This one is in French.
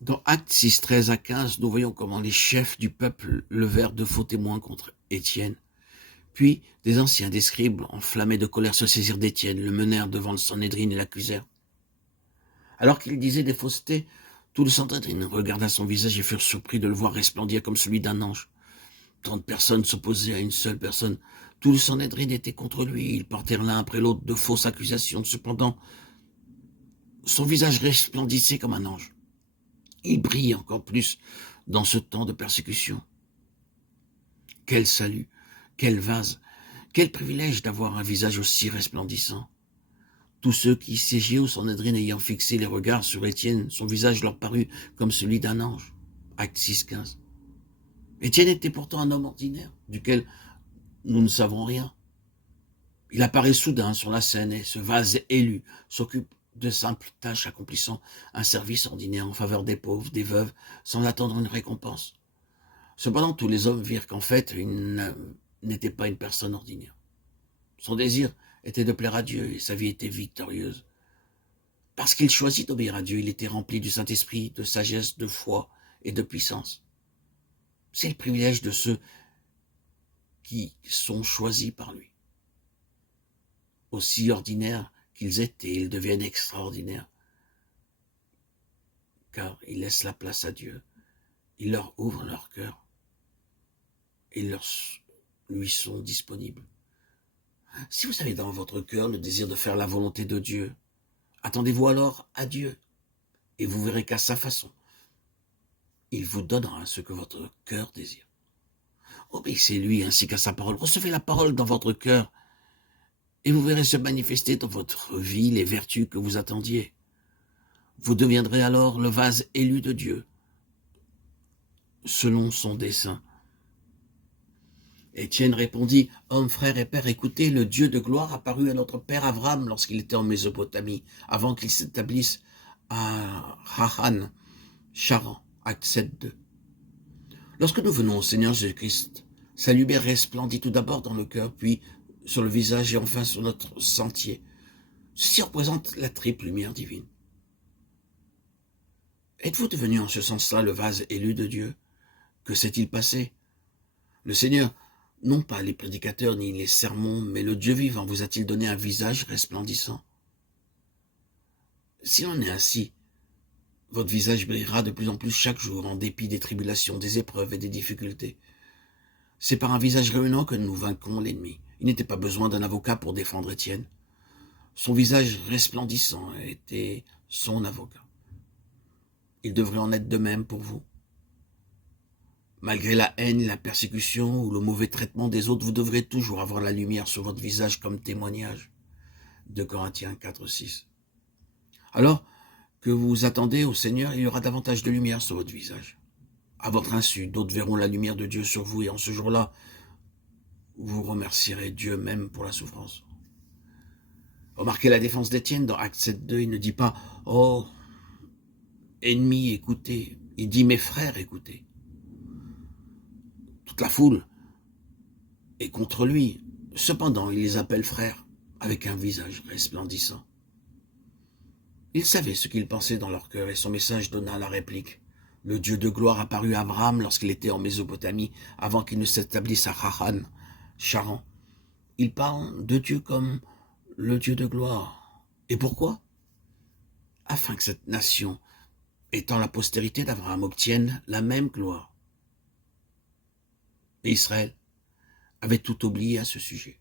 Dans Actes 6, 13 à 15, nous voyons comment les chefs du peuple levèrent de faux témoins contre Étienne. Puis, des anciens, des scribes, enflammés de colère, se saisirent d'Étienne, le menèrent devant le Sanhédrin et l'accusèrent. Alors qu'il disait des faussetés, tout le Sanhédrin regarda son visage et furent surpris de le voir resplendir comme celui d'un ange. 30 personnes s'opposaient à une seule personne. Tout le Sanhédrin était contre lui. Ils portèrent l'un après l'autre de fausses accusations. Cependant, son visage resplendissait comme un ange. Il brille encore plus dans ce temps de persécution. Quel salut, quel vase, quel privilège d'avoir un visage aussi resplendissant. Tous ceux qui siégeaient au Sanhédrin ayant fixé les regards sur Étienne, son visage leur parut comme celui d'un ange. Acte 6, 15. Étienne était pourtant un homme ordinaire, duquel nous ne savons rien. Il apparaît soudain sur la scène et ce vase élu s'occupe de simples tâches accomplissant un service ordinaire en faveur des pauvres, des veuves, sans attendre une récompense. Cependant, tous les hommes virent qu'en fait, il n'était pas une personne ordinaire. Son désir était de plaire à Dieu et sa vie était victorieuse. Parce qu'il choisit d'obéir à Dieu, il était rempli du Saint-Esprit, de sagesse, de foi et de puissance. C'est le privilège de ceux qui sont choisis par lui. Aussi ordinaires qu'ils étaient, ils deviennent extraordinaires, car ils laissent la place à Dieu. Ils leur ouvrent leur cœur et lui sont disponibles. Si vous avez dans votre cœur le désir de faire la volonté de Dieu, attendez-vous alors à Dieu et vous verrez qu'à sa façon, il vous donnera ce que votre cœur désire. Obéissez-lui ainsi qu'à sa parole. Recevez la parole dans votre cœur et vous verrez se manifester dans votre vie les vertus que vous attendiez. Vous deviendrez alors le vase élu de Dieu, selon son dessein. Étienne répondit, « Homme, frère et père, écoutez, le Dieu de gloire apparut à notre père Abraham lorsqu'il était en Mésopotamie, avant qu'il s'établisse à Haran, Charan, Acte 7, 2. Lorsque nous venons au Seigneur Jésus-Christ, sa lumière resplendit tout d'abord dans le cœur, puis sur le visage et enfin sur notre sentier. Ceci représente la triple lumière divine. Êtes-vous devenu en ce sens-là le vase élu de Dieu? Que s'est-il passé? Le Seigneur, non pas les prédicateurs ni les sermons, mais le Dieu vivant vous a-t-il donné un visage resplendissant? S'il en est ainsi, votre visage brillera de plus en plus chaque jour, en dépit des tribulations, des épreuves et des difficultés. C'est par un visage rayonnant que nous vaincrons l'ennemi. Il n'était pas besoin d'un avocat pour défendre Étienne. Son visage resplendissant était son avocat. Il devrait en être de même pour vous. Malgré la haine, la persécution ou le mauvais traitement des autres, vous devrez toujours avoir la lumière sur votre visage comme témoignage. 2 Corinthiens 4, 6. Alors que vous attendez au Seigneur, il y aura davantage de lumière sur votre visage. À votre insu, d'autres verront la lumière de Dieu sur vous et en ce jour-là, vous remercierez Dieu même pour la souffrance. Remarquez la défense d'Étienne dans Acte 7, 2, il ne dit pas « Oh, ennemis, écoutez », il dit « Mes frères, écoutez ». Toute la foule est contre lui. Cependant, il les appelle frères, avec un visage resplendissant. Il savait ce qu'ils pensaient dans leur cœur et son message donna la réplique. Le Dieu de gloire apparut à Abraham lorsqu'il était en Mésopotamie, avant qu'il ne s'établisse à Haran, Charan. Il parle de Dieu comme le Dieu de gloire. Et pourquoi? Afin que cette nation, étant la postérité d'Abraham, obtienne la même gloire. Et Israël avait tout oublié à ce sujet.